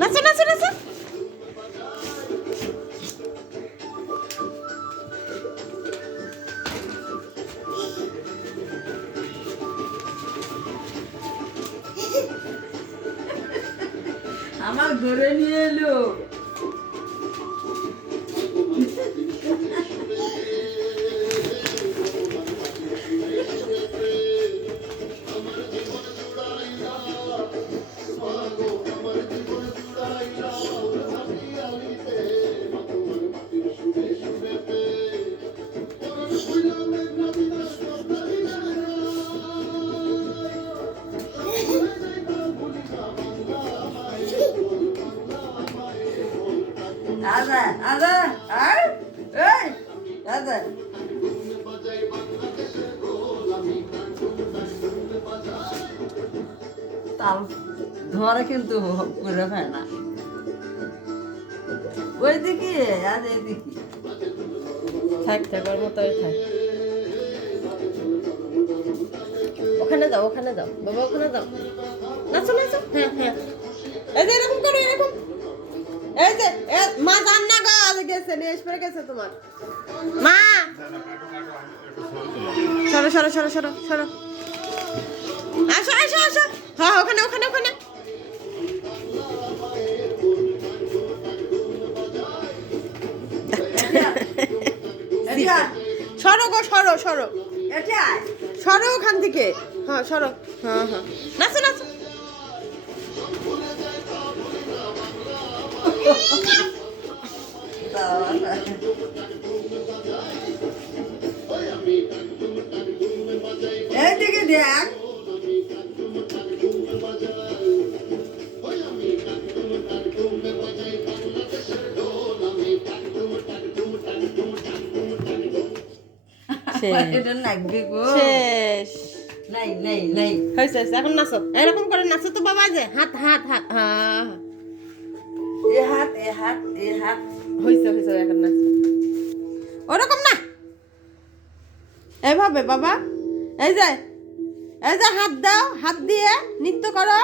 নাচো নাচো নাচো। আমার ধরে নিয়ে এলো। আদা আদা আর এই আদা তাল ধরে কিন্তু করে হয় না। ওইদিকে আর এইদিকে থাক থাক ওর মতোই থাক। ওখানে যাও ওখানে যাও বাবা ওখানে যাও। নাচো নাচো। হ্যাঁ হ্যাঁ এই যে এরকম করো এরকম। এই যে মা জান না গা গেছে নিয়ে এসে গেছে তোমার মা। সরো সরো সরো সরো সরো। আসো আসো আসো। হ্যাঁ ওখানে ওখানে ওখানে। সরো গো সরো সরো সরো ওখান থেকে। হ্যাঁ সরো। হ্যাঁ হ্যাঁ নাচো নাচো। এইদিকে দেখ এটা লাগবে গো। শেষ। নাই নাই নাই হয়েছে হয়েছে এখন নাচো এরকম করে নাচো তো বাবা যে হাত হাত হাত। হ্যাঁ এ হাত এ হাত এ হাত হয়েছে হয়েছে এখন নাচো ওরকম না এভাবে বাবা। এই যে হাত দাও হাত দিয়ে নৃত্য করো।